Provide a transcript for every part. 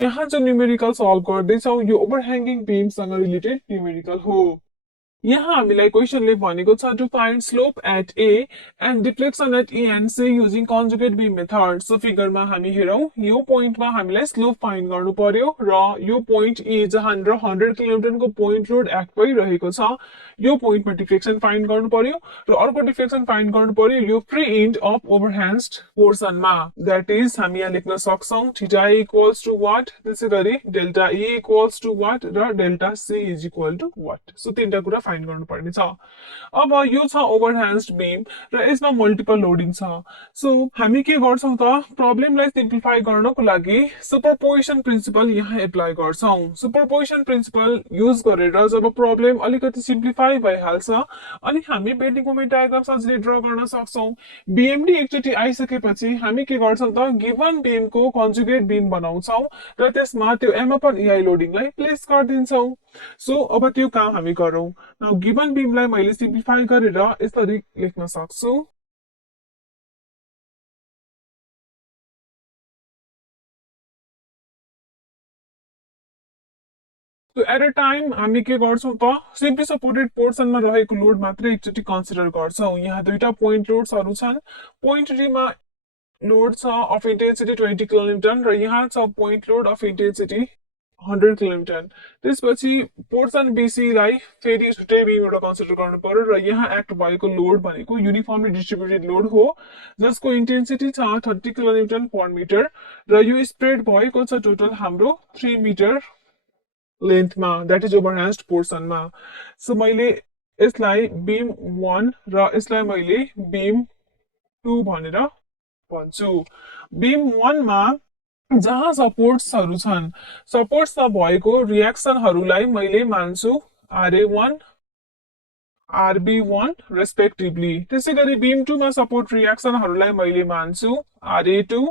यहाँ जो numerical solve गर्दैछौँ यो ओभरह्याङ्गिङ बीमसँग रिलेटेड न्यूमेरिकल हो। यहाँ हामीलाई क्वेशनले भनेको छ to find slope at A and deflection at E and C using conjugate beam method. So फिगरमा हामी हेरौँ यो पोइन्टमा हामीलाई स्लोप फाइन्ड गर्नु पर्यो र यो पोइन्ट ई जहाँनिर 100 किलोमिटरको पोइन्ट लोड एक्ट भइरहेको छ यो पोइन्टमा डिफ्लेक्सन फाइन्ड गर्नु पर्यो र अर्को डिफ्लेक्सन फाइन्ड गर्नु पर्यो यो फ्री एन्ड अफ ओभरह्याङ्ड पोर्सनमा। द्याट इज हामी यहाँ लेख्न सक्छौँ थीटा इक्वल्स टु वाट, त्यसै गरी delta E equals to what र delta C is equal to what. So तीनटा कुरा फाइन्ड गर्नुपर्ने छ। अब यो छ ओभरह्याङ्ड बीम र यसमा मल्टिपल लोडिङ छ। सो हामी के गर्छौँ त प्रब्लमलाई सिम्प्लिफाई गर्नको लागि सुपरपोजिसन प्रिन्सिपल यहाँ एप्लाई गर्छौँ। सुपरपोजिसन प्रिन्सिपल युज गरेर जब प्रब्लम अलिकति सिम्प्लिफाई भइहाल्छ अनि हामी बेन्डिङ मोमेन्ट डायग्राम सजिलै ड्र गर्न सक्छौँ। बीएमडी एकचोटि आइसकेपछि हामी के गर्छौँ त गिभन बीमको कन्जुगेट बीम बनाउँछौँ र त्यसमा त्यो एम अपन इआई लोडिङलाई प्लेस गरिदिन्छौँ। सो अब त्यो काम हामी गरौँ। गिभन बीमलाई मैले सिम्प्लिफाई गरेर यसरी लेख्न सक्छु। एट अ टाइम हामी के गर्छौँ त सिम्पली सपोर्टेड पोर्सनमा रहेको लोड मात्रै एकचोटि कन्सिडर गर्छौँ। यहाँ दुईटा पोइन्ट लोड्सहरू छन्। पोइन्ट डीमा लोड छ अफ इन्टेन्सिटी 20 किलोन्युटन र यहाँ छ point load of intensity 100 kilometre. त्यसपछि पोर्सन बीसीलाई फेरि छुट्टै बीमबाट कन्सिडर गर्नु पर्यो र यहाँ एक्ट भएको लोड भनेको युनिफर्मली डिस्ट्रिब्युटेड लोड हो जसको इन्टेन्सिटी छ 30 किलोन्युटन पर मिटर र यो स्प्रेड भएको छ टोटल हाम्रो 3 मिटर लेन्थमा, द्याट इज ओभरह्याङ्ड पोर्सनमा। सो मैले यसलाई बीम 1 र यसलाई मैले बीम 2 भनेर भन्छु। बीम 1 मा जहाँ सपोर्ट्सहरू छन् सपोर्ट्समा भएको रियाक्सनहरूलाई मैले मान्छु RA1 RB1 रेस्पेक्टिभली। त्यसै गरी बीम 2 मा सपोर्ट रियाक्सनहरूलाई मैले मान्छु RA2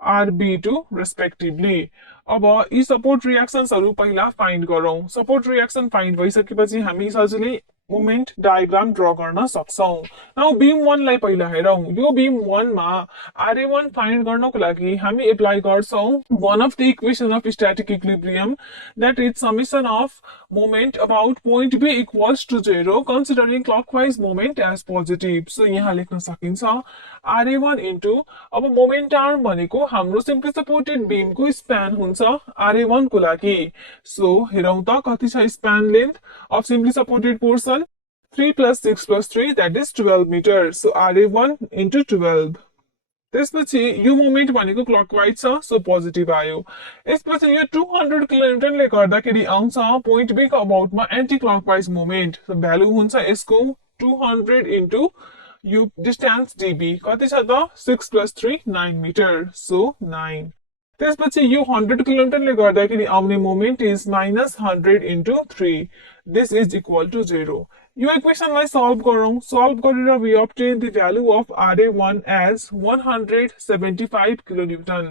RB2 रेस्पेक्टिभली। अब यी सपोर्ट रियाक्सन्सहरू पहिला फाइन्ड गरौँ। सपोर्ट रियाक्सन फाइन्ड भइसकेपछि हामी सजिलै मोमेन्ट डायग्राम ड्र गर्न सक्छौँ। नाउ बीम 1 लाई पहिला हेरौँ। यो बीम 1 मा RA1 फाइन्ड गर्नको लागि हामी एप्लाई गर्छौँ one of the equation of static equilibrium, that is summation of moment about point B equals to 0 considering clockwise moment as positive. So यहाँ लेख्न सकिन्छ RA1 into अब मोमेन्ट आर्म भनेको हाम्रो सिम्पली सपोर्टेड बीमको स्प्यान हुन्छ RA1 को लागि। So हेरौँ त कति छ span length of simply supported portion 3 plus 6 plus 3 that is 12 meters. So RA1 into 12. त्यसपछि यो मोमेन्ट भनेको क्लकवाइज छ सो पोजिटिभ आयो। यसपछि यो 200 किलोमिटरले गर्दाखेरि आउँछ पोइन्ट बी को अबाउटमा anti clockwise moment. So value हुन्छ यसको 200 इन्टु यो डिस्टेन्स डीबी कति छ त 6 plus 3 9 मिटर सो 9। त्यसपछि यो 100 किलोमिटरले गर्दाखेरि आउने moment is -100 into 3 this is equal to 0। यो इक्वेसनलाई सल्भ गरौँ। सल्भ गरेर we obtain the value of RA1 as 175 kilonewton.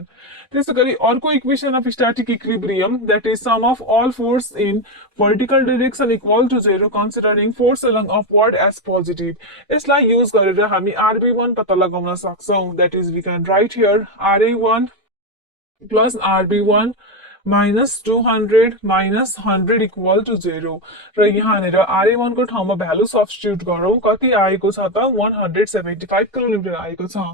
त्यसै गरी अर्को equation of static equilibrium that is sum of all force in vertical direction equal to 0 considering force along upward as positive. यसलाई use गरेर हामी RB1 पत्ता लगाउन सक्छौँ। That is we can write here RA1 plus RB1 minus 200 minus 100 equal to 0 र यहाँनिर RA1 को ठाउँमा भ्यालु सब्स्टिट्युट गरौँ कति आएको छ त 175 किलोमिटर आएको छ।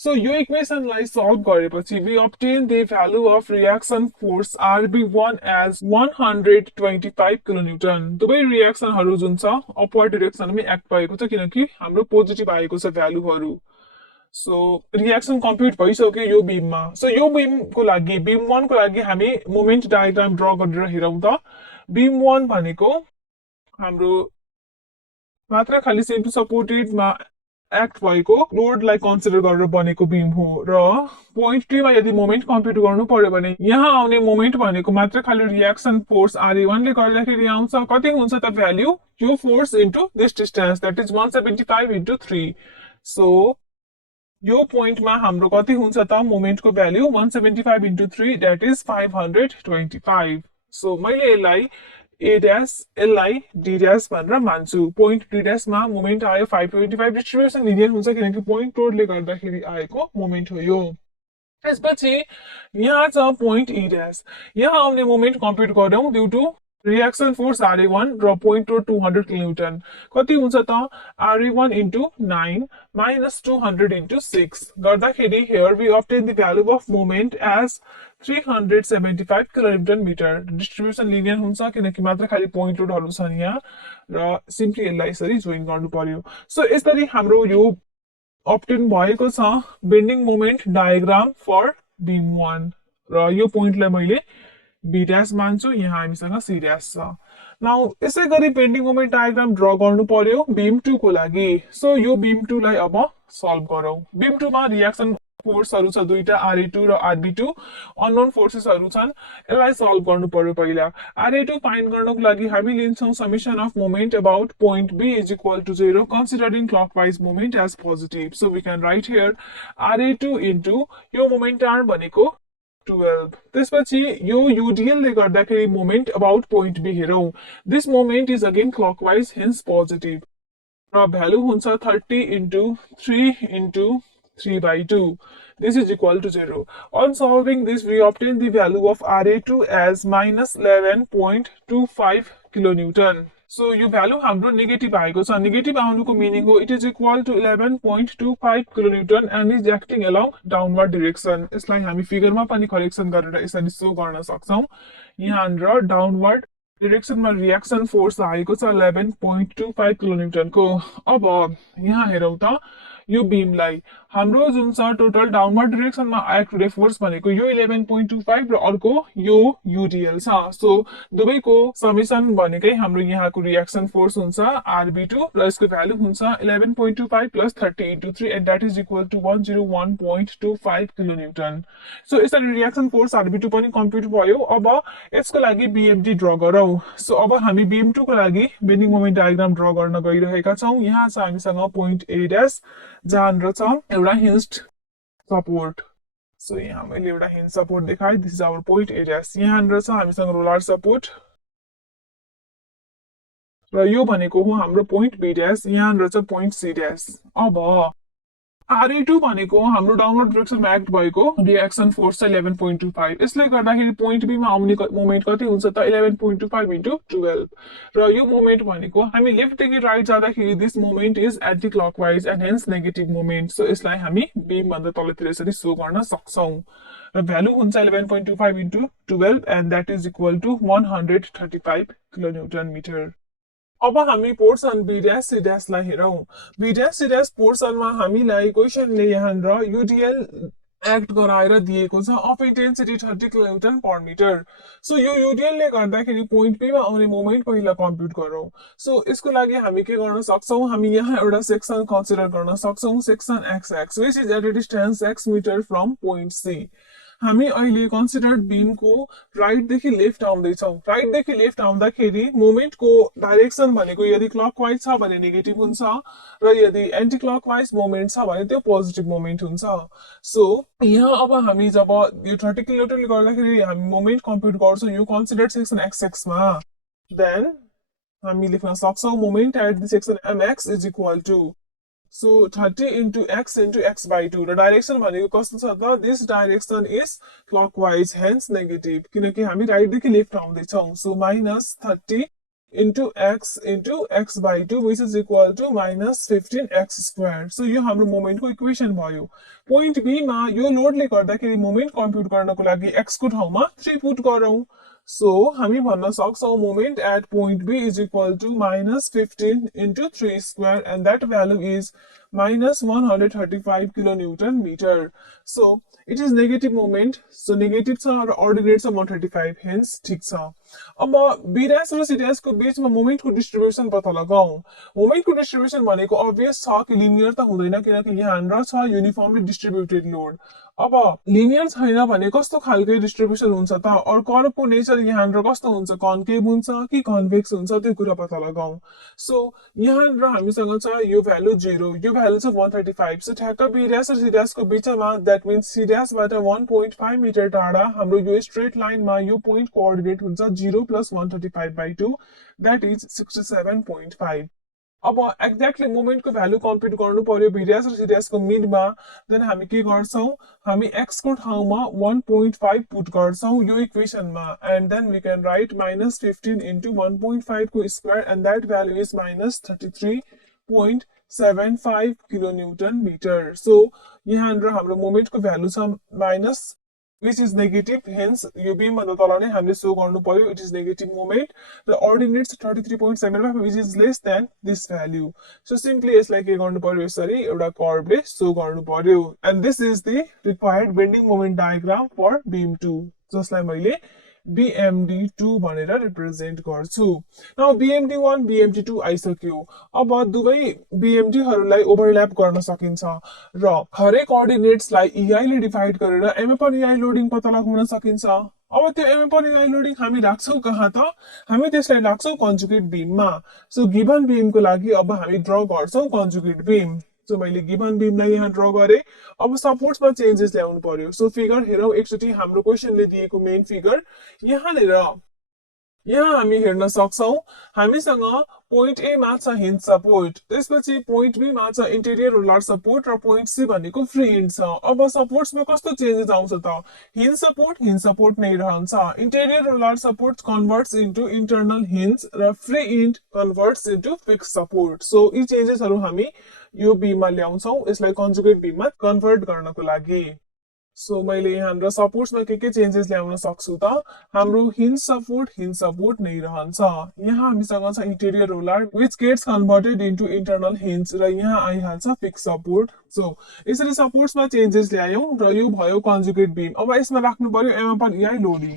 सो यो इक्वेसनलाई सल्भ गरेपछि we obtain the value of reaction force RB1 as 125 kilonewton. दुवै रियाक्सनहरू जुन छ अपवर्ड डाइरेक्सनमै एक्ट भएको छ किनकि हाम्रो पोजिटिभ आएको छ भ्यालुहरू। सो रियाक्सन कम्प्लिट भइसक्यो यो बीममा। सो यो बीमको लागि बीम 1 को लागि हामी मोमेन्ट डायग्राम ड्र गरेर हेरौँ त। बीम 1 भनेको हाम्रो मात्र खाली सिम्पली सपोर्टेडमा एक्ट भएको लोडलाई कन्सिडर गरेर बनेको बीम हो र पोइन्ट 3 मा यदि मोमेन्ट कम्प्युट गर्नु पर्यो भने यहाँ आउने मोमेन्ट भनेको मात्र खाली रियाक्सन फोर्स RA1 ले गर्दाखेरि आउँछ। कति हुन्छ त भ्यालु यो force into this distance that is 175 into 3। So यो पोइन्टमा हाम्रो कति हुन्छ त मोमेन्टको value 175 into 3 that is 525। So मैले यसलाई ए ड्यास यसलाई डी ड्यास भनेर मान्छु। पोइन्ट डी ड्यासमा मोमेन्ट आयो 525। डिस्ट्रिब्युसन लिनियर हुन्छ किनकि पोइन्ट लोडले गर्दाखेरि आएको मोमेन्ट हो यो। त्यसपछि यहाँ छ पोइन्ट ई ड्यास यहाँ आउने मोमेन्ट कम्प्युट गरौँ due to reaction force RE1 र पोइन्ट टु 200 किलोन्युटन कति हुन्छ त RE1 into 9 minus 200 into 6 गर्दाखेरि here we obtain the value of moment as 375 kilonewton meter distribution linear हुन्छ किनकि मात्र खाली पोइन्ट लोडहरू छन् यहाँ र सिम्पली यसलाई यसरी जोइन गर्नु पर्यो सो यसरी हाम्रो यो obtain भएको छ bending moment diagram for beam 1 र यो पोइन्टलाई मैले बी ड्यास मान्छु यहाँ हामीसँग सी ड्यास छ नाउ यसै गरी बेन्डिङ मोमेन्ट डायग्राम ड्र गर्नु पर्यो बीम 2 को लागि सो यो बीम 2 लाई अब सल्भ गरौँ बीम 2 मा रिएक्सन फोर्सहरू छ दुईटा RE2 र RB2 अननोन फोर्सेसहरू छन् यसलाई सल्भ गर्नु पर्यो पहिला RE2 फाइन्ड गर्नको लागि हामी लिन्छौं summation of moment about point B is equal to 0 considering clockwise moment as positive so we can write here RE2 into यो मोमेन्ट आर्म भनेको 12 त्यसपछि यो UDL ले गर्दाखेरि मोमेन्ट अबाउट पोइन्ट B हेरौं this moment is again clockwise hence positive र value हुन्छ 30 into 3 into 3 by 2. This is equal to 0. On solving this, we obtain the value of RA2 as minus 11.25 kilonewton. So, यो value हाम्रो negative आएको छ negative आउनुको meaning हो it is equal to 11.25 kilonewton and is acting along downward direction. यसलाई हामी फिगरमा पनि correction गरेर यसरी सो गर्न सक्छौं यहाँ र डाउनवर्ड डिरेक्सनमा रिएक्सन फोर्स आएको छ 11.25 किलोन्युटन को अब यहाँ हेरौं त यो बीमलाई हाम्रो जुन छ टोटल डाउनवर्ड डिरेक्सनमा आएको फोर्स भनेको यो 11.25 र अर्को यो UDL छ सो दुवैको समेसन भनेकै हाम्रो यहाँको रिएक्सन फोर्स हुन्छ RB2 र यसको भ्यालु हुन्छ 11.25 plus 30 into 3 and that is equal to 101.25 किलोन्युटन so यसरी रिएक्सन फोर्स RB2 पनि कम्प्युट भयो अब यसको लागि BMD ड्र गरौँ सो अब हामी BM2 को लागि बेन्डिङ मोमेन्ट डायग्राम ड्र गर्न गइरहेका छौं यहाँ छ हामीसँग पोइन्ट A ड्यास जहाँ छ एउटा हिन्ज्ड सपोर्ट सो यहाँ मैले एउटा हिन्ज सपोर्ट देखाए this is our point A dash यहाँ छ हामीसँग रोलर सपोर्ट र यो भनेको हो हाम्रो पोइन्ट B ड्यास यहाँ छ पोइन्ट C ड्यास अब RE2 भनेको हाम्रो डाउनवर्ड डिरेक्सनमा एक्ट भएको रिएक्सन फोर्स छ 11.25 यसले गर्दाखेरि पोइन्ट B मा आउने मोमेन्ट कति हुन्छ त 11.25 into 12 र यो मोमेन्ट भनेको हामी लेफ्ट देखि राइट जाँदाखेरि this moment is anti clockwise and hence negative moment so यसलाई हामी बीम भन्दा तलतिर यसरी सो गर्न सक्छौं र भ्यालु हुन्छ 11.25 into 12 and that is equal to 135 kilonewton meter अब हामी portion B dash C dash लाई हेरौं B ड्यास C ड्यास पोर्सनमा हामीलाई क्वेशनले यहाँ र UDL एक्ट गराएर दिएको छ of intensity 30 kilonewton per metre so यो UDL ले गर्दाखेरि पोइन्ट B मा आउने मोमेन्ट पहिला कम्प्युट गरौं सो यसको लागि हामी के गर्न सक्छौं हामी यहाँ एउटा सेक्सन कन्सिडर गर्न सक्छौं section XX which is at a distance x metre from point C हामी अहिले कन्सिडर्ड बीम को राइट देखि लेफ्ट आउँदै छौं राइट देखि लेफ्ट आउँदाखेरि मोमेन्ट को डाइरेक्सन भनेको यदि क्लकवाइज छ भने नेगेटिभ हुन्छ र यदि एन्टी क्लकवाइज मोमेन्ट छ भने त्यो पोजिटिभ मोमेन्ट हुन्छ सो यहाँ अब हामी जब यो 30 किलोमिटरले गर्दाखेरि हामी मोमेन्ट कम्प्युट गर्छौं यो कन्सिडर्ड सेक्सन XX मा देन हामी लेख्न सक्छौं moment at the section MX is equal to So 30 into x by 2 र डाइरेक्सन भनेको कस्तो छ त this direction is clockwise hence negative किनकि हामी राइट देखि लेफ्ट आउँदै छौं so -30 into x by 2 which is equal to -15x square so यो हाम्रो मोमेन्टको इक्वेसन भयो पोइन्ट B मा यो लोडले गर्दाखेरि मोमेन्ट कम्प्युट गर्नको लागि x को ठाउँमा 3 पुट गरौँ सो हामी भन्न सक्छौं moment at point B is equal to -15 into 3 square and that value is -135 kilonewton meter so it is negative moment so negative छ र ordinate छ 135 hence ठीक छ अब B ड्यास र C ड्यास को बीचमा मोमेन्टको डिस्ट्रिब्युसन पत्ता लगाऊ मोमेन्टको डिस्ट्रिब्युसन भनेको obvious छ कि लिनियर त हुँदैन किनकि यहाँ छ युनिफर्मली डिस्ट्रिब्युटेड लोड अब लिनियर छैन भने कस्तो खालको डिस्ट्रिब्युसन हुन्छ त और कर्वको नेचर यहाँ कस्तो हुन्छ कन्केभ हुन्छ कि कन्भेक्स हुन्छ त्यो कुरा पत्ता लगाऊ सो यहाँ हामीसँग छ यो भ्यालु 0 यो भ्यालु छ 135 सो ठ्याक्क B ड्यास र C ड्यास को बीचमा दैट मीन्स C ड्यास बाट 1.5 मिटर टाढा हाम्रो यो स्ट्रेट लाइनमा यो पोइन्ट कोअर्डिनेट हुन्छ 0 + 135/2 that is 67.5 अब एक्ज्याक्टली मोमेन्टको भ्यालु कम्प्युट गर्नु पर्यो भिडियास र सिडियासको मिडमा देन हामी के गर्छौं हामी x को ठाउँमा 1.5 पुट गर्छौं यो इक्वेसनमा and then we can write -15 into 1.5 को square and that value is -33.75 kilonewton metre so यहाँ हाम्रो मोमेन्टको भ्यालु छ minus which is negative, hence यो बीम भन्दा तल नै हामीले सो गर्नु पर्यो it is negative moment the ordinates 33.75 which is less than this value so simply यसलाई के गर्नु पर्यो यसरी एउटा कर्वले सो गर्नु पर्यो and this is the required bending moment diagram for beam 2 जसलाई मैले BMD2 भनेर रिप्रेजेन्ट गर्छु नाउ BMD1 BMD2 आइसक्यो अब दुवै BMD हरूलाई ओभरल्याप गर्न सकिन्छ र हरेक कोअर्डिनेट्सलाई EI ले डिवाइड गरेर M/EI लोडिङ पत्ता लगाउन सकिन्छ अब त्यो M/EI लोडिङ हामी राख्छौ कहाँ त हामी त्यसलाई राख्छौ कन्जुगेट बीममा सो गिवन बीमको लागि अब हामी ड्रा गर्छौ कन्जुगेट बीम सो मैले गिवन बीमलाई यहाँ ड्रा गरे अब सपोर्ट्समा चेन्जेस ल्याउनु पर्यो सो फिगर हेरौ एकचोटी हाम्रो क्वेशनले दिएको मेन फिगर यहाँ हामी हेर्न सक्छौ हामीसँग पोइन्ट ए मा छ हिन्ज सपोर्ट त्यसपछि पोइन्ट बी मा छ इन्टेरियर रोलर सपोर्ट र पोइन्ट सी भनेको फ्री हिन्ज छ अब सपोर्ट्समा कस्तो चेन्जेस आउँछ त हिन्ज सपोर्ट नै रहन्छ interior roller support converts into internal hinge र free hinge converts into fix support so यी चेन्जेसहरु हामी यो बीममा ल्याउँछौ यसलाई कन्जुगेट बीममा कन्भर्ट गर्नको लागि सो मैले यहाँ सपोर्ट्समा के चेन्जेस ल्याउन सक्छु त हाम्रो हिन्ज सपोर्ट नै रहन्छ यहाँ हामीसँग छ interior roller which gets converted into internal hinge र यहाँ आइहाल्छ फिक्स सपोर्ट सो यसरी सपोर्ट्समा चेन्जेस ल्यायौं र यो भयो कन्जुगेट बीम अब यसमा राख्नु पर्यो M/EI loading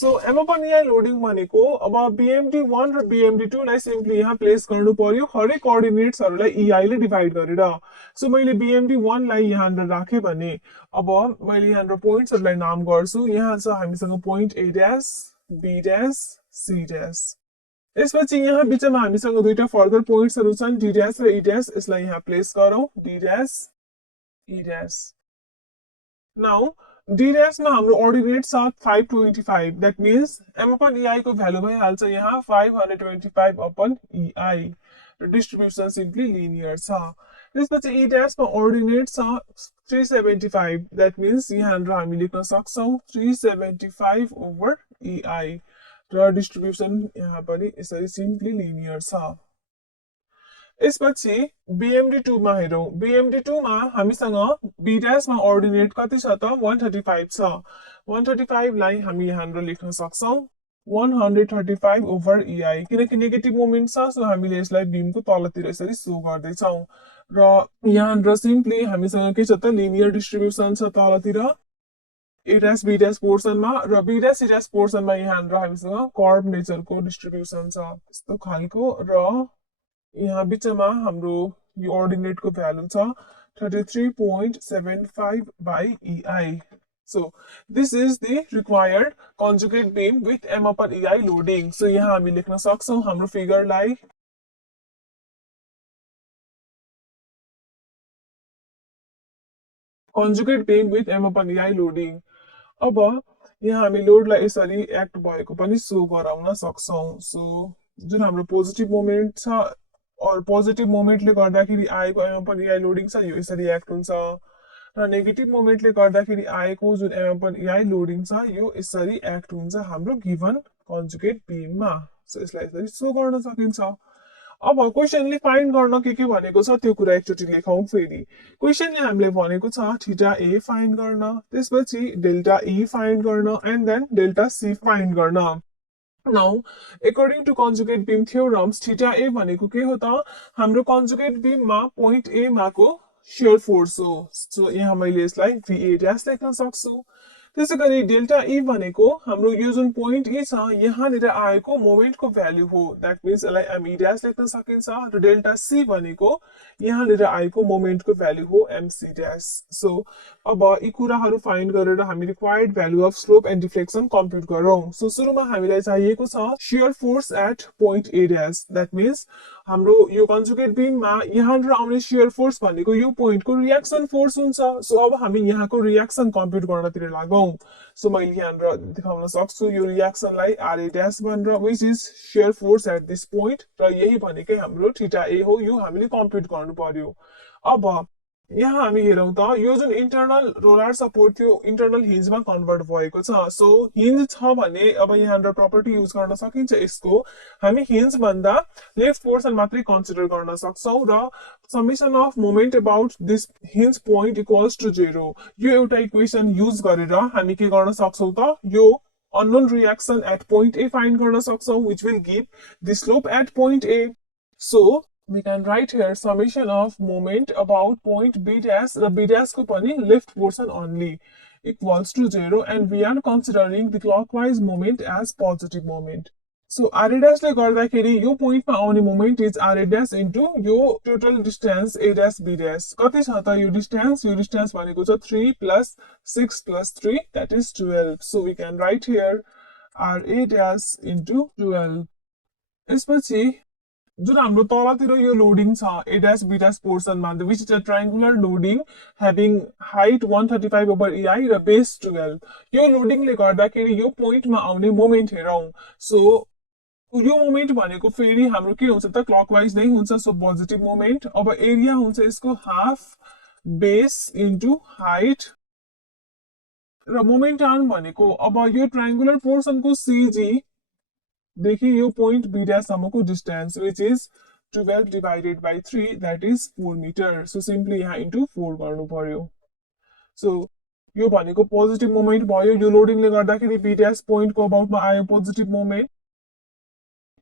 so M/EI loading भनेको अब BMD1 र BMD2 लाई सिम्पली यहाँ प्लेस गर्नु पर्यो हरेक कोअर्डिनेट्सहरुलाई EI ले डिवाइड गरेर सो मैले BMD1 लाई यहाँ राखे भने अब मैले यहाँ पोइन्ट्सहरुलाई नाम गर्छु यहाँ छ हामीसँग point A dash B dash C dash यसपछि यहाँ बिचमा हामीसँग दुईटा फर्दर पोइन्ट्सहरु छन् D डैश र E डैश यसलाई यहाँ प्लेस गरौँ D dash E dash now D dash मा हाम्रो ऑर्डिनेट छ 525 दैट मीन्स M/EI को भ्यालु भइहाल्छ यहाँ 525 upon EI र डिस्ट्रिब्युसन सिम्पली लिनियर छ त्यसपछि E डैश मा ऑर्डिनेट छ 375 दैट मीन्स यहाँ हामी लेख्न सक्छौ 375 ओभर EI र डिस्ट्रिब्युसन यहाँ पनि यसरी सिम्पली लिनियर छ यसपछि BMD2 मा हेरौं BMD2 मा हामीसँग B डैश मा ऑर्डिनेट कति छ त 135 छ 135 लाई हामी यहाँ लेख्न सक्छौ 135 ओभर EI किनकि नेगेटिभ मोमेन्ट छ सो हामीले यसलाई बीमको तलतिर यसरी सो गर्दै छौ र यहाँ सिम्पली हामीसँग के छ त लिनियर डिस्ट्रिब्युसन छ तलतिर A डैश B डैश पोर्सनमा र B डैश C डैश पोर्सनमा यहाँ हामीसँग कर्व नेचरको डिस्ट्रिब्युसन छ यस्तो खालको र यहाँ बिचमा हाम्रो यो ऑर्डिनेटको भ्यालु छ 33.75 by EI so this is the required conjugate beam with M/EI loading so यहाँ हामी लेख्न सक्छौ हाम्रो फिगरलाई conjugate beam with M/EI loading अब यहाँ हामी लोडलाई यसरी एक्ट भएको पनि सो गराउन सक्छौ सो जुन हाम्रो पोजिटिभ मोमेन्ट छ और पोजिटिभ मोमेन्टले गर्दाखेरि आएको M/EI लोडिङ छ यो यसरी एक्ट हुन्छ र नेगेटिभ मोमेन्टले गर्दाखेरि आएको जुन M/EI लोडिङ छ यो यसरी एक्ट हुन्छ हाम्रो गिवन कन्जुगेट बीममा सो यसलाई यसरी सो गर्न सकिन्छ अब क्वेशनले फाइन्ड गर्न के भनेको छ त्यो कुरा एकचोटी लेखौं फेरि क्वेशनले हामीले भनेको छ थीटा A फाइन्ड गर्न त्यसपछि डेल्टा E फाइन्ड गर्न and then delta C find गर्न Now, according to conjugate beam theorems, theta A भनेको के हो त हाम्रो conjugate beam मा point A माको shear force हो सो यहाँ मैले यसलाई VA डैश लेख्न सक्छु त्यसैगरी डेल्टा E भनेको हाम्रो यो जुन पोइन्ट E छ यहाँनिर आएको मोमेन्टको भ्यालु हो दैट मीन्स यसलाई ME डैश लेख्न सकिन्छ र डेल्टा C भनेको यहाँनिर आएको मोमेन्टको भ्यालु हो MC डैश सो अब यी कुराहरु फाइन्ड गरेर हामी required value of slope and deflection कम्प्युट गरौं सो सुरुमा हामीलाई चाहिएको छ shear force at point A dash that means हाम्रो यो कन्जुगेट बीममा यहाँनिर आउने शियर फोर्स भनेको यो पोइन्टको रियाक्सन फोर्स हुन्छ। सो अब हामी यहाँको रियाक्सन कम्प्युट गर्नतिर लागौं। सो मैले यहाँनिर देखाउन सक्छु यो रियाक्सनलाई आरए ड्यास भनेर, which is shear force at this point, र यही भनेकै हाम्रो थीटा ए हो। यो हामीले कम्प्युट गर्नु पर्यो। अब यहाँ हामी हेरौँ त यो जुन इन्टरनल रोलर सपोर्ट थियो इन्टरनल हिन्जमा कन्भर्ट भएको छ। सो हिन्ज छ भने अब यहाँनिर प्रपर्टी युज गर्न सकिन्छ यसको। हामी हिन्ज भन्दा लेफ्ट पोर्सन मात्रै कन्सिडर गर्न सक्छौँ र summation of moment about this hinge point equals to 0। यो एउटा इक्वेसन युज गरेर हामी के गर्न सक्छौँ त यो unknown reaction at point A find गर्न सक्छौँ, which will give the slope at point A. So we can write here summation of moment about point B dash र B dash को पनि left portion only equals to 0, and we are considering the clockwise moment as positive moment. So R dash ले गर्दाखेरि यो पोइन्टमा आउने moment is R dash into यो total distance A dash B dash। कति छ त यो डिस्टेन्स भनेको छ 3 plus 6 plus 3 that is 12. So we can write here R dash into 12। यसपछि जुन हाम्रो तलतिर यो लोडिङ छ A dash B dash पोर्सनमा, which is a triangular loading having height 135 over EI र बेस 12। यो लोडिङले गर्दाखेरि यो पोइन्टमा आउने मोमेन्ट हेरौँ। सो यो मोमेन्ट भनेको फेरि हाम्रो के हुन्छ त क्लकवाइज नै हुन्छ। So positive moment. अब एरिया हुन्छ यसको हाफ बेस इन्टु हाइट र मोमेन्ट आर्म भनेको अब यो ट्रायंगुलर पोर्सनको सीजी देखि यो पोइन्ट बी ड्याश सम्मको distance which is 12 divided by 3 that is 4 metre. So simply यहाँ इन्टु 4 गर्नु पर्यो। सो यो भनेको पोजिटिभ मोमेन्ट भयो। यो लोडिङले गर्दाखेरि बी ड्याश पोइन्टको अबाउटमा आयो पोजिटिभ मोमेन्ट।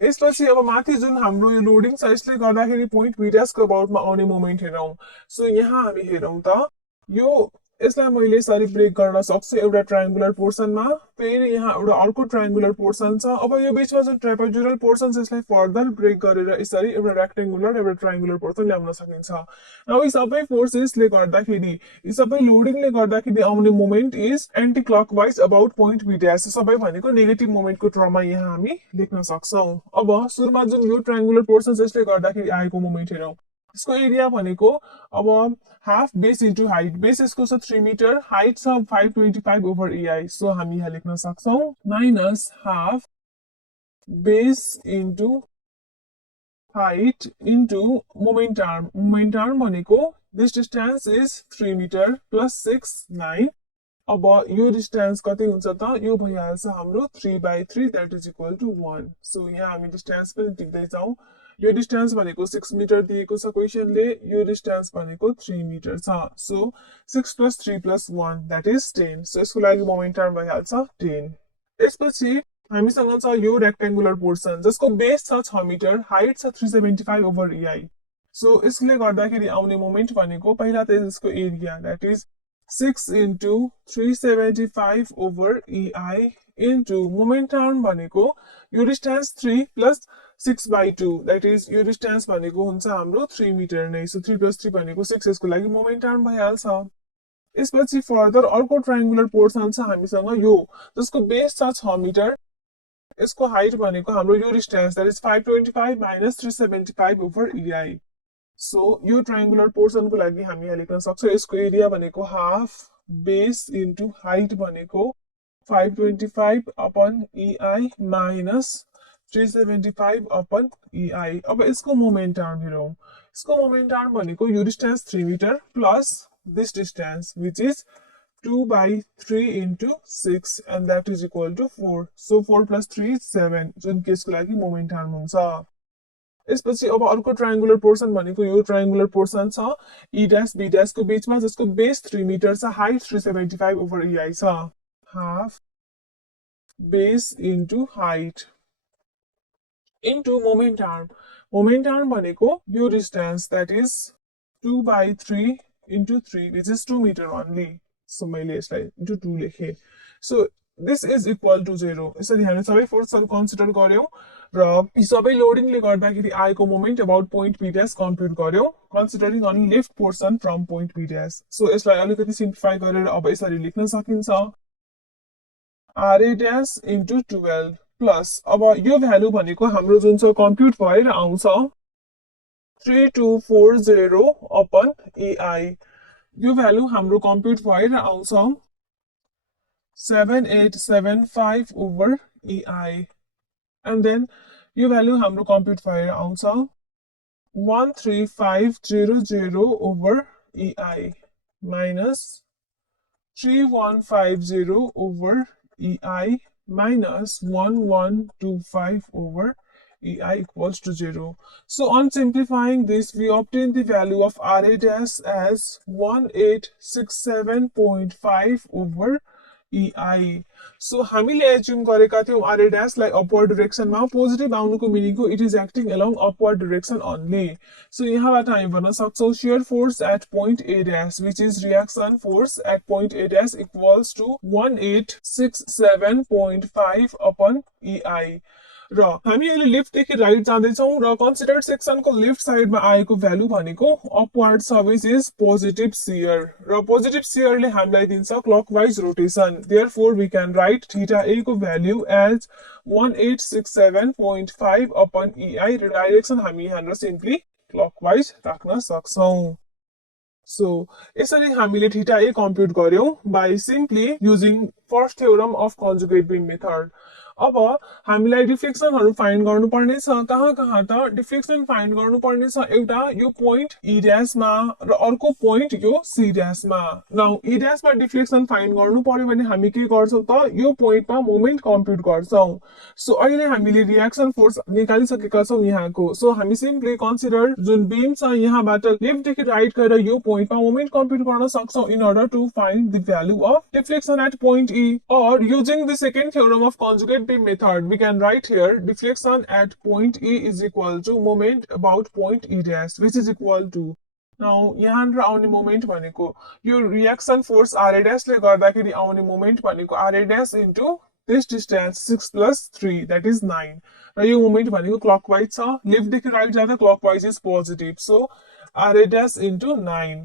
यसपछि अब माथि जुन हाम्रो यो लोडिङ छ यसले गर्दाखेरि पोइन्ट बी ड्याशको अबाउटमा आउने मोमेन्ट हेरौँ। सो यहाँ हामी हेरौँ त यो यसलाई मैले यसरी ब्रेक गर्न सक्छु एउटा ट्रायंगुलर पोर्सनमा, फेरि यहाँ एउटा अर्को ट्रायंगुलर पोर्सन छ। अब यो बीचमा जुन ट्रापेजोइडल पोर्सन छ यसलाई फर्दर ब्रेक गरेर यसरी एउटा रेक्टेंगुलर एउटा ट्रायंगुलर पोर्सन ल्याउन सकिन्छ। अब यी सबै फोर्सेसले गर्दाखेरि यी सबै लोडिङले गर्दाखेरि आउने moment is anti clockwise about point B dash. सबै भनेको नेगेटिभ मोमेन्टको टर्ममा यहाँ हामी लेख्न सक्छौँ। अब सुरुमा जुन यो ट्रायंगुलर पोर्सन छ यसले गर्दाखेरि आएको मोमेन्ट हेरौँ। यसको एरिया भनेको अब half base into height, base यसको छ 3 मिटर, हाइट छ 525 ओभर EI। सो हामी यहाँ लेख्न सक्छौँ minus half base into height into moment arm. Moment arm भनेको this distance is 3 metre plus 6 9। अब यो डिस्टेन्स कति हुन्छ त यो भइहाल्छ हाम्रो 3/3 that is equal to 1। So यहाँ हामी डिस्टेन्स पनि टिक्दै जाउँ। यो डिस्टेन्स भनेको 6 मिटर दिएको छ क्वेसनले, यो डिस्टेन्स भनेको 3 मिटर छ। So 6 + 3 + 1 that is 10। सो यसको लागि मोमेन्ट आर्म भइहाल्छ 10। यसपछि हामीसँग छ यो रेक्टेंगुलर पोर्सन जसको बेस छ 6 मिटर, हाइट छ 375 ओभर EI। सो यसले गर्दाखेरि आउने मोमेन्ट भनेको पहिला त यसको area that is 6 into 375 over EI into moment arm भनेको यो डिस्टेन्स 3 + 6/2 द्याट इज यो डिस्टेन्स भनेको हुन्छ हाम्रो 3 मिटर नै। सो 3 + 3 भनेको 6, यसको लागि मोमेन्ट आर्म भइहाल्छ। यसपछि फर्दर अर्को ट्रायंगुलर पोर्सन छ हामीसँग यो जसको बेस छ 6 मिटर, यसको हाइट भनेको हाम्रो यो distance that is 525 minus 375 over EI। So यो ट्रायंगुलर पोर्सनको लागि हामी यहाँ लेख्न सक्छौँ यसको एरिया भनेको हाफ बेस इन्टु हाइट भनेको 525 upon EI minus 375 upon EI। अब यसको मोमेन्ट आर्म हेरौँ। यसको मोमेन्ट आर्म भनेको यो distance 3 metre plus this distance which is 2/3 into 6 and that is equal to 4। So 4 + 3 = 7 जुन केसको लागि मोमेन्ट आर्म हुन्छ। यसपछि अब अर्को ट्रायंगुलर पोर्सन भनेको यो ट्रायंगुलर पोर्सन छ E dash B dash को बीचमा जसको बेस 3 मिटर छ, हाइट 375 ओभर EI छ। Half base into height into moment arm. Moment arm भनेको यो distance that is 2/3 into 3 which is 2 metre only. So मैले यसलाई इन्टु 2 लेखेँ। So this is equal to 0। यसरी हामी सबै फोर्सहरू कन्सिडर गर्यौँ र यी सबै लोडिङले गर्दाखेरि आएको moment about point B dash compute गर्यौँ considering on left portion from point B dash. So यसलाई अलिकति सिम्प्लिफाई गरेर अब यसरी लेख्न सकिन्छ RA ड्याश इन्टु 12 प्लस अब यो भ्यालु भनेको हाम्रो जुन छ कम्प्युट भएर आउँछ 3240 upon EI. यो भ्यालु हाम्रो कम्प्युट भएर आउँछ 7875 over EI. And then यो भ्यालु हाम्रो कम्प्युट भएर आउँछ 13500 over EI minus 3150 over EI minus 1125 over EI equals to 0. So on simplifying this, we obtain the value of RA dash as 1867.5 over EI. So हामीले assume गरेका थियौं RA dash लाई upward direction मा positive आउनुको meaning को it is acting along upward direction only. So यहाँबाट हामी भन्न सक्छौं shear force at point A dash, which is reaction force at point A dash equals to 1867.5 upon EI. र हामी अहिले लेफ्ट देखि राइट जाँदै छौं र कन्सिडर्ड सेक्सनको लेफ्ट साइडमा आएको भ्यालु भनेको upward service is positive shear र पोजिटिभ शियरले हामीलाई दिन्छ clockwise rotation. Therefore we can write theta A को भ्यालु एज 1867.5 upon EI र डाइरेक्सन हामी यहाँनिर सिम्पली क्लकवाइज राख्न सक्छौं. So यसरी हामीले थीटा ए कम्प्युट गर्यौं by simply using first theorem of conjugate beam method. अब हामीलाई डिफ्लेक्सनहरु फाइन्ड गर्नुपर्ने छ. कहाँ कहाँ त डिफ्लेक्सन फाइन्ड गर्नुपर्ने छ? एउटा यो पोइन्ट ई ड्याश मा र अर्को पोइन्ट यो सी ड्याश मा. नाउ ई ड्याश मा डिफ्लेक्सन फाइन्ड गर्नु पर्यो भने हामी के गर्छौं त यो पोइन्टमा मोमेन्ट कम्प्युट गर्छौं. सो अहिले हामीले रिएक्सन फोर्स निकालिसकेका छौं यहाँको. सो हामी सिम्पली कन्सिडर जुन बीम छ यहाँबाट लेफ्ट देखि राइट गएर यो पोइन्टमा मोमेन्ट कम्प्युट गर्न सक्छौं in order to find the value of deflection at point E. और using the second theorem of conjugate beam method, we can write here deflection at point E is equal to moment about point E dash, which is equal to now यहाँनिर आउने moment भनेको यो reaction force RA dash ले गर्दाखेरि आउने moment भनेको RA dash into this distance 6 plus 3 that is 9 र यो मोमेन्ट भनेको क्लकवाइज छ. लेफ्ट देखि राइट जाँदा clockwise is positive. So RA dash into 9.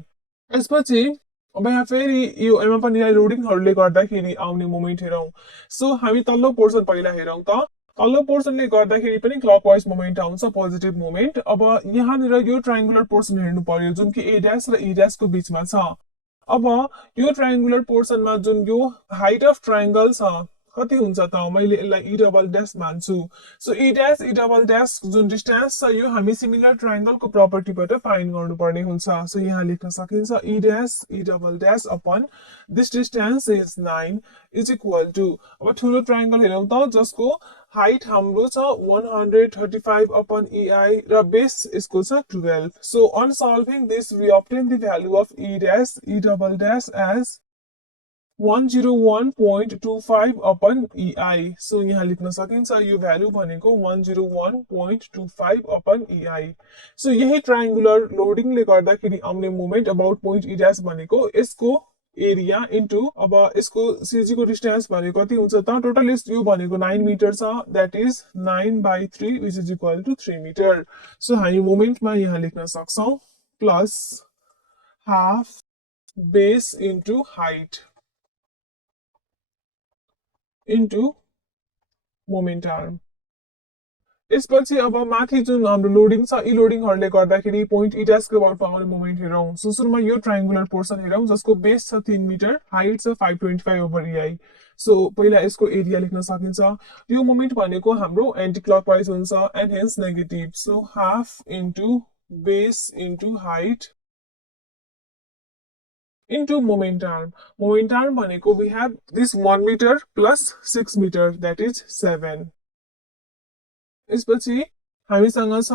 यसपछि अब यहाँ फेरि यो एमा पनि लोडिङहरुले गर्दाखेरि आउने मोमेन्ट हेरौं. सो हामी तल्लो पोर्सन पहिला हेरौं त. तल्लो पोर्सनले गर्दाखेरि पनि क्लकवाइज मोमेन्ट आउँछ, पोजिटिभ मोमेन्ट. अब यहाँनिर यो ट्रायंगुलर पोर्सन हेर्नु पर्यो जुन कि ए ड्याश र ई ड्याश को बीचमा छ. अब यो ट्रायंगुलर पोर्सनमा जुन यो हाइट अफ ट्रायंगल छ कति हुन्छ त मैले यसलाई ई डबल ड्याश मान्छु. सो ई डबल ड्याश जुन डिस्टेन्स छ यो हामी सिमिलर ट्रायंगलको प्रपर्टीबाट फाइन्ड गर्नुपर्ने हुन्छ. सो यहाँ लेख्न सकिन्छ E double dash upon this distance is 9 is equal to. अब ठुलो ट्रायंगल हेरौं त जसको हाइट हाम्रो छ 135 upon EI र बेस यसको छ 12. So on solving this we obtain the value of E double dash as 101.25 upon EI. So यहाँ लेख्न सकिन्छ यो भ्यालु भनेको 101.25 upon EI. So यही ट्रायंगुलर लोडिङले गर्दाखेरि आउने moment about point E dash भनेको यसको एरिया इन्टु अब यसको सीजी को डिस्टेन्स भनेको कति हुन्छ त टोटल यो भनेको 9 मिटर छ. That is 9/3 which is equal to 3 metre. So हामी मोमेन्टमा यहाँ लेख्न सक्छौं plus half base into height into moment arm. यसपछि अब माथि जुन हाम्रो लोडिङ छ यी लोडिङहरुले गर्दाखेरि पोइन्ट ई ड्याश को अबाउट आउने मोमेन्ट हेरौं. सो सुरुमा यो ट्रायंगुलर पोर्सन हेरौं जसको बेस छ 3 मिटर, हाइट छ 525 ओभर EI. सो पहिला यसको एरिया लेख्न सकिन्छ. यो मोमेन्ट भनेको हाम्रो एन्टी क्लकवाइज हुन्छ and hence negative. So half into base into height into moment arm. Moment arm भनेको we have this 1 meter plus 6 meter that is 7. यसपछि हामीसँग छ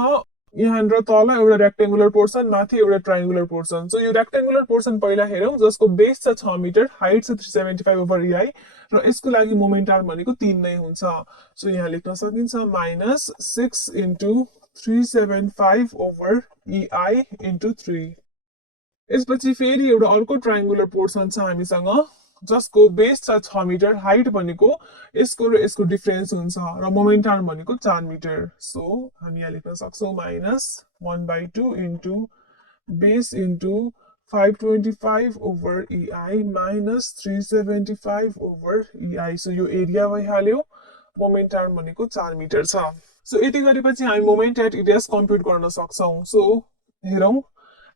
यहाँनिर तल एउटा रेक्टेंगुलर पोर्सन माथि एउटा ट्रायंगुलर पोर्सन. सो यो रेक्टेंगुलर पोर्सन पहिला हेरौं जसको बेस छ 6 मिटर, हाइट छ 375 ओभर EI र यसको लागि मोमेन्ट आर्म भनेको 3 नै हुन्छ. सो यहाँ लेख्न सकिन्छ -6 into 375 ओभर EI into 3. यसपछि फेरि एउटा अर्को ट्रायंगुलर पोर्सन छ हामीसँग जसको बेस छ 6 मिटर, हाइट भनेको यसको र यसको डिफरेन्स हुन्छ र मोमेन्ट आर्म भनेको 4 मिटर. सो हामी यहाँ लेख्न सक्छौं -1/2 into base into 525 over EI -375 over EI. So यो एरिया भइहाल्यो. मोमेन्ट आर्म भनेको 4 मिटर छ. सो यति गरेपछि हामी moment at E dash compute गर्न सक्छौं. सो हेरौँ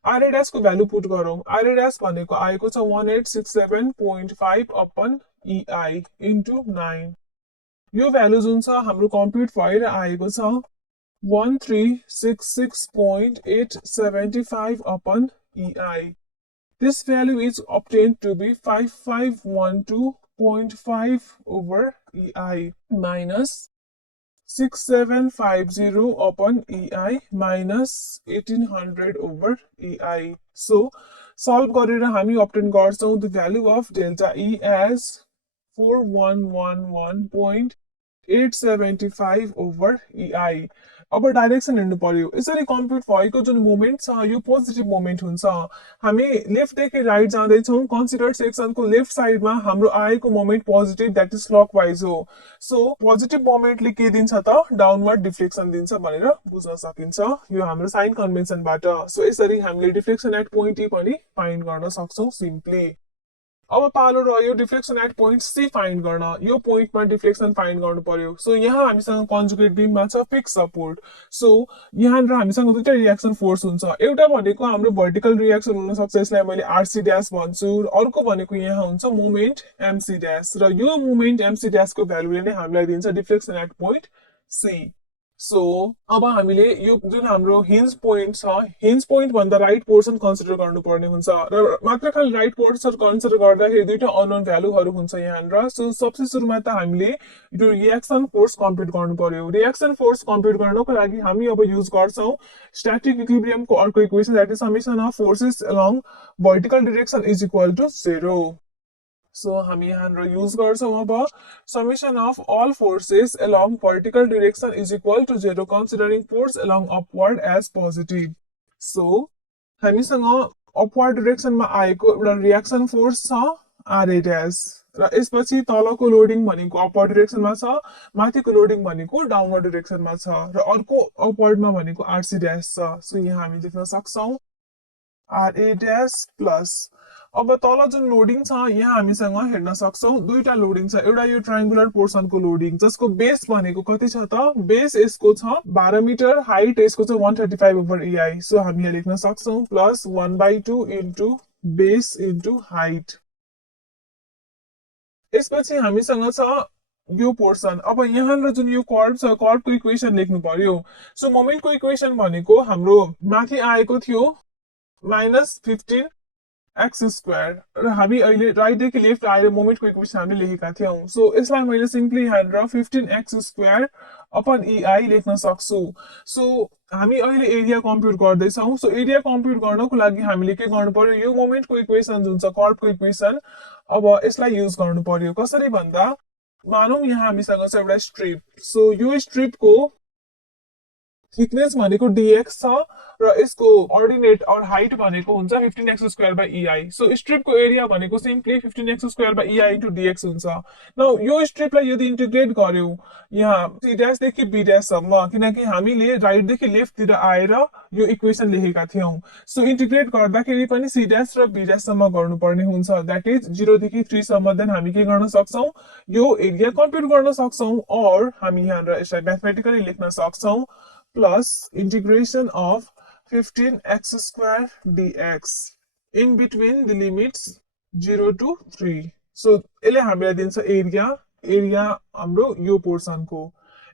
आर ड्यास को भ्यालु पुट गरौँ आर ड्यास भनेको आएको छ 1867.5 अपन EI इन्टु 9 यो भ्यालु जुन छ हाम्रो कम्प्युट भएर आएको छ 1366.875 upon EI. This value is obtained to be 5512.5 over EI minus 6750 upon EI minus 1800 over EI. So, solve गरेर हामी obtain गर्छौं the value of delta E as 4111.875 over EI. अब डाइरेक्सन हेर्नु पर्यो यसरी कम्प्युट भएको जुन मोमेन्ट छ यो पोजिटिभ मोमेन्ट हुन्छ हामी लेफ्टदेखि राइट जाँदैछौँ कन्सिडर सेक्सनको लेफ्ट साइडमा हाम्रो आएको moment positive that is clockwise हो सो पोजिटिभ मोमेन्टले के दिन्छ त डाउनवर्ड डिफ्लेक्सन दिन्छ भनेर बुझ्न सकिन्छ यो हाम्रो साइन कन्भेन्सनबाट सो यसरी हामीले डिफ्लेक्सन एट पोइन्ट ई पनि फाइन्ड गर्न सक्छौँ सिम्पली अब पालो रह्यो deflection at point C find गर्न यो पोइन्टमा डिफ्लेक्सन फाइन्ड गर्नु पर्यो सो यहाँ हामीसँग कन्जुगेट बीममा छ फिक्स सपोर्ट सो यहाँनिर हामीसँग दुईटा रिएक्सन फोर्स हुन्छ एउटा भनेको हाम्रो भर्टिकल रिएक्सन हुन सक्छ यसलाई मैले आरसी ड्यास भन्छु अर्को भनेको यहाँ हुन्छ मोमेन्ट एमसी ड्यास र यो मोमेन्ट एमसी ड्यासको भ्यालुले नै हामीलाई दिन्छ deflection at point C so अब हामीले यो जुन हाम्रो हिन्ज पोइन्ट छ हिन्ज पोइन्ट भन्दा राइट पोर्सन कन्सिडर गर्नुपर्ने हुन्छ र मात्र खाली राइट पोर्सन कन्सिडर गर्दाखेरि दुईटा अननोन भ्यालुहरू हुन्छ यहाँनिर सो सबसे सुरुमा त हामीले यो रिएक्सन फोर्स कम्प्युट गर्नु पर्यो रिएक्सन फोर्स कम्प्युट गर्नको लागि हामी अब युज गर्छौं स्ट्याटिक इक्विलिब्रियमको अर्को equation that is summation of forces along vertical direction is equal to 0 So, हामी यहाँनिर use गर्छौं अब summation of all forces along vertical direction is equal to 0 considering force along upward as positive. So, हामीसँग upward direction मा आएको एउटा reaction force छ RA dash र यसपछि तलको लोडिङ भनेको upward direction मा छ माथिको लोडिङ भनेको downward direction मा छ र अर्को upward मा भनेको RC dash छ सो यहाँ हामी लेख्न सक्छौं RA dash plus अब तल जुन लोडिङ छ यहाँ हामीसँग हेर्न सक्छौं दुईटा लोडिङ छ एउटा यो ट्रायंगुलर पोर्सनको लोडिङ जसको बेस भनेको कति छ त बेस यसको छ 12 मिटर हाइट यसको छ 135 ओभर EI सो हामीले लेख्न सक्छौं plus 1/2 into base into height यसपछि हामीसँग छ यो पोर्सन अब यहाँनिर जुन यो कर्व छ कर्वको इक्वेसन लेख्नु पर्यो सो मोमेन्टको इक्वेसन भनेको हाम्रो माथि आएको थियो -15 एक्स स्क्वायर र हामी अहिले राइटदेखि लेफ्ट आएर मोमेन्टको इक्वेसन हामीले लेखेका थियौं सो यसलाई मैले सिम्पली यहाँनिर 15 एक्स स्क्वायर अपन EI लेख्न सक्छु सो हामी अहिले एरिया कम्प्युट गर्दैछौं सो एरिया कम्प्युट गर्नको लागि हामीले के गर्नु पर्यो यो मोमेन्टको इक्वेसन जुन छ कर्वको इक्वेसन अब यसलाई युज गर्नु पर्यो कसरी भन्दा मानौं यहाँ हामीसँग छ एउटा स्ट्रिप सो यो स्ट्रिपको थिकनेस भनेको dx छ र यसको अर्डिनेट और हाइट भनेको हुन्छ 15x square by EI so स्ट्रिपको एरिया भनेको simply 15x square by EI into dx हुन्छ नाउ यो स्ट्रिपलाई यदि इन्टिग्रेट गर्यौ यहाँ c ड्याश देखि b ड्याश सम्म किनकि हामीले राइट देखि लेफ्ट तिर आएर यो इक्वेसन लेखेका थियौं सो इन्टिग्रेट गर्दाखेरि पनि c ड्याश र b ड्याश सम्म गर्नुपर्ने हुन्छ दैट इज 0 देखि 3 सम्म देन हामी के गर्न सक्छौं यो एरिया कम्प्युट गर्न सक्छौं और हामी यहाँ यसलाई म्याथमेटिकली लेख्न सक्छौं plus integration of 15x square dx in between the limits 0 to 3 so यसले हामीलाई दिन्छ एरिया हाम्रो यो पोर्सनको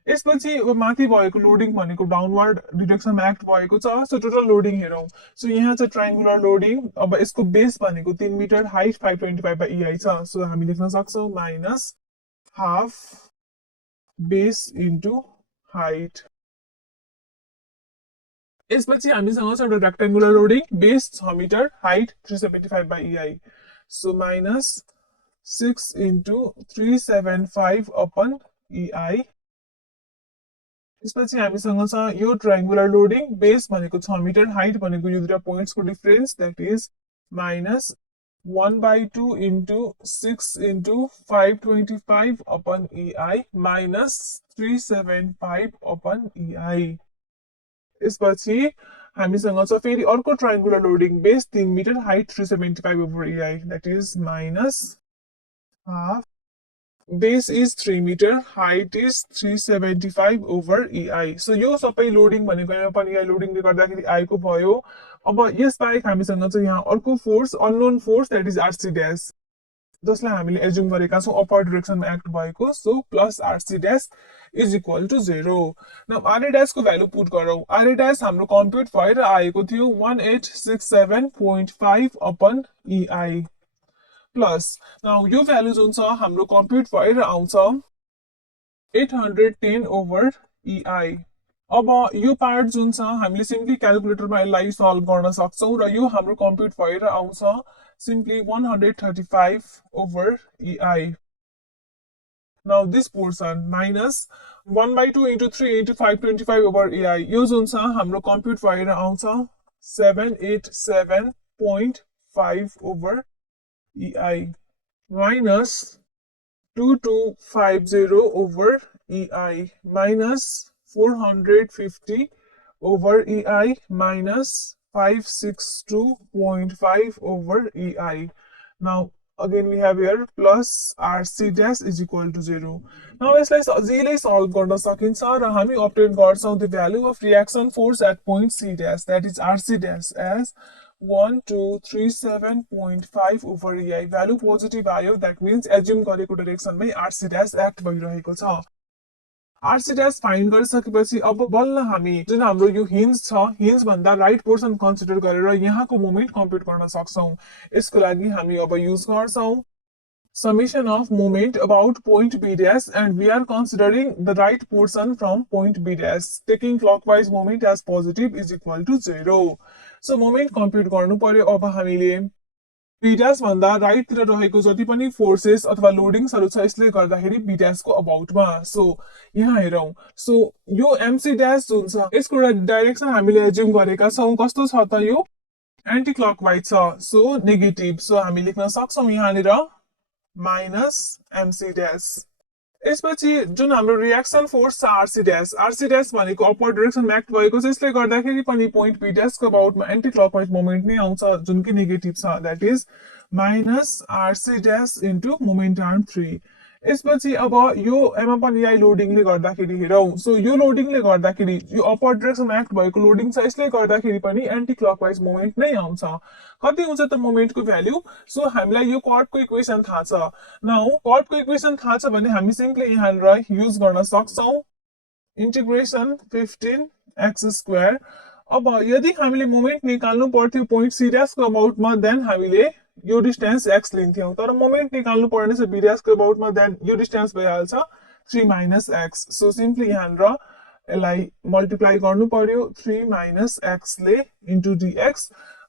यसपछि अब माथि भएको लोडिङ भनेको डाउनवर्ड डिरेक्सनमा एक्ट भएको छ सो टोटल लोडिङ हेरौं सो यहाँ चाहिँ ट्रायंगुलर लोडिङ अब यसको बेस भनेको 3 मिटर हाइट 525 बाइ EI छ सो हामी लेख्न सक्छौं minus half base into height यसपछि हामीसँग छ एउटा rectangular loading base 6 metre height 375 by EI so minus 6 into 375 upon EI यसपछि हामीसँग छ यो ट्रायंगुलर लोडिङ बेस भनेको 6 मिटर हाइट भनेको यो दुईटा पोइन्ट्सको difference that is minus 1/2 into 6 into 525 upon EI minus 375 upon EI यसपछि हामीसँग छ फेरि अर्को triangular loading base 3 metre height 375 over EI that is minus half base is 3 meter, height is 375 over EI. So यो सबै लोडिङ भनेको यहाँ पनि यहाँ लोडिङले गर्दाखेरि I को भयो। अब यसबाहेक हामीसँग चाहिँ यहाँ अर्को force unknown force that is RC dash जसलाई हामीले एज्युम गरेका छौं अपर डाइरेक्सनमा एक्ट भएको so plus RC dash is equal to 0। Now RA dash को भ्यालु पुट गरौँ। आरए ड्याश हाम्रो कम्प्युट भएर आएको थियो 1867.5 अपन EI प्लस नाउ यो भ्यालु जुन छ हाम्रो कम्प्युट भएर आउँछ 810 ओभर EI। अब यो पार्ट जुन छ हामीले सिम्पली क्याल्कुलेटरमा यसलाई सल्भ गर्न सक्छौं र यो हाम्रो कम्प्युट भएर आउँछ simply 135 over EI. Now this portion minus 1 by 2 into 3 into 525 over EI. यो जुन छ हाम्रो कम्प्युट भएर आउँछ 787.5 over EI minus 2250 over EI minus 450 over EI minus 562.5 over EI. Now again we have here plus RC dash is equal to 0. Now यसलाई सजिलै solve गर्न सकिन्छ र हामी obtain गर्छौं the value of reaction force at point C dash that is RC dash as 1237.5 over EI. Value positive आयो that means assume गरेको डाइरेक्सनमै RC dash act भइरहेको छ। आरसी ड्याश फाइन्ड गरिसकेपछि अब बल्ल हामी जुन हाम्रो यो हिन्ज छ हिन्ज भन्दा राइट पोर्सन कन्सिडर गरेर यहाँको मोमेन्ट कम्प्युट गर्न सक्छौं। यसको लागि हामी अब युज गर्छौं summation of moment about point B dash and we are considering the right portion from point B dash taking clockwise moment as positive is equal to 0. So moment कम्प्युट गर्नु पर्यो। अब हामीले B dash भन्दा right तिर रहेको जति पनि forces अथवा लोडिङ्सहरु छ यसले गर्दाखेरि B dash को अबाउटमा सो यहाँ हेरौं। सो यो MC dash जुन छ यसको डाइरेक्सन हामीले एज्युम गरेका छौं कस्तो छ त यो एन्टी क्लकवाइज छ सो नेगेटिभ। सो हामी लेख्न सक्छौं यहाँनिर माइनस MC dash। यसपछि जुन हाम्रो रिएक्सन फोर्स छ आरसी ड्याश भनेको अपर डाइरेक्सनमा एक्ट भएको छ यसले गर्दाखेरि पनि पोइन्ट बी ड्याश को अबाउटमा एन्टी क्लकवाइज मोमेन्ट नै आउँछ जुन कि नेगेटिभ छ that is minus RC dash into moment arm 3। यसपछि अब यो एमा पनि यहाँ लोडिङले गर्दाखेरि हेरौं। सो यो लोडिङले गर्दाखेरि यो अपर डाइरेक्सनमा एक्ट भएको लोडिङ छ यसले गर्दाखेरि पनि एन्टी क्लकवाइज मोमेन्ट नै आउँछ। कति हुन्छ त मोमेन्टको भ्यालु। सो हामीलाई यो कर्डको इक्वेसन थाहा छ। नाउ कर्डको इक्वेसन थाहा छ भने हामी सिम्पली यहाँनिर युज गर्न सक्छौं इन्टिग्रेसन 15x²। अब यदि हामीले मोमेन्ट निकाल्नु पर्थ्यो पोइन्ट सी ड्याश को अबाउटमा देन हामीले यो डिस्टेन्स x लिन्थ्यौं तर मोमेन्ट निकाल्नु पर्ने छ b ड्याश को अबाउटमा देन यो डिस्टेन्स भइहाल्छ 3 - x। सो सिम्पली यहाँनिर यसलाई मल्टिप्लाई गर्नु पर्यो 3 - x ले इन्टु dx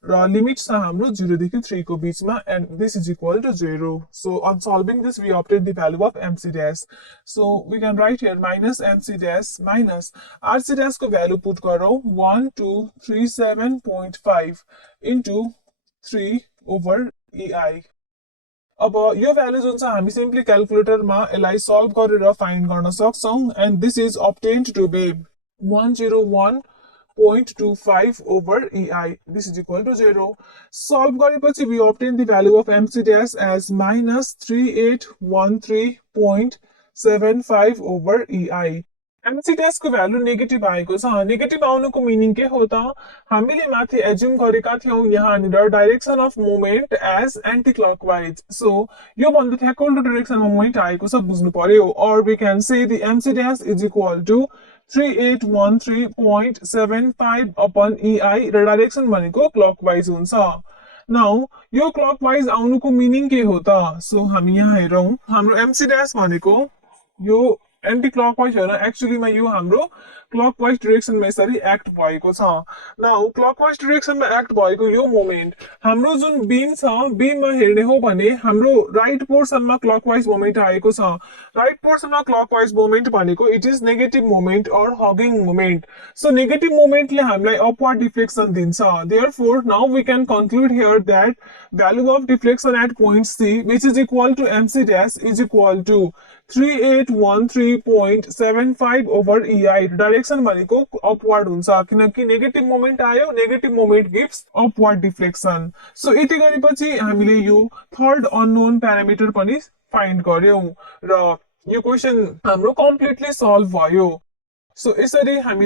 र लिमिट छ हाम्रो 0 देखि 3 को बीचमा and this is equal to 0. So on solving this we obtain the value of MC dash. So we can write here minus MC dash minus RC dash को value put गरौँ 1237.5 into 3 over EI। अब यो भ्यालु जुन छ हामी simply क्याल्कुलेटरमा यसलाई solve गरेर फाइन्ड गर्न सक्छौं and this is obtained to be 101.25 over EI. This is equal to 0. Solve गरेपछि we obtain the value of MC dash as minus 3813.75 over EI. MC dash को भ्यालु नेगेटिभ आएको छ। Negative आउनुको meaning के हो त हामीले माथि एज्युम गरेका थियौं यहाँनिर direction of moment as anti clockwise. So यो भन्दा थ्याकल्टो डाइरेक्सनमा मोमेन्ट आएको छ बुझ्नु पर्यो। और we can say the MC dash is equal to 3813.75 upon EI र डाइरेक्सन भनेको क्लकवाइज हुन्छ। नाउ यो क्लकवाइज आउनुको मिनिङ के हो त। सो हामी यहाँ हेरौं हाम्रो MC dash भनेको यो एन्टी क्लकवाइज होइन एक्चुअलीमा यो हाम्रो क्लकवाइज डाइरेक्सनमा यसरी एक्ट भएको छ। नाउ क्लकवाइज डाइरेक्सनमा एक्ट भएको यो मोमेन्ट हाम्रो जुन बीम छ बीममा हेर्ने हो भने हाम्रो राइट पोर्सनमा क्लकवाइज मोमेन्ट आएको छ। राइट पोर्सनमा क्लकवाइज मोमेन्ट भनेको it is negative moment or hogging moment. So negative मोमेन्टले हामीलाई अपवर्ड डिफ्लेक्सन दिन्छ। Therefore now we can conclude here that value of deflection at point C which is equal to MC dash is equal to 3813.75 over EI। Direction भनेको upward हुन्छ किनकि negative moment आयो negative moment gives upward deflection. So यति गरेपछि हामीले यो third unknown parameter पनि find गर्यौं र यो क्वेसन हाम्रो कम्प्लिटली सल्भ भयो। सो यसरी हामी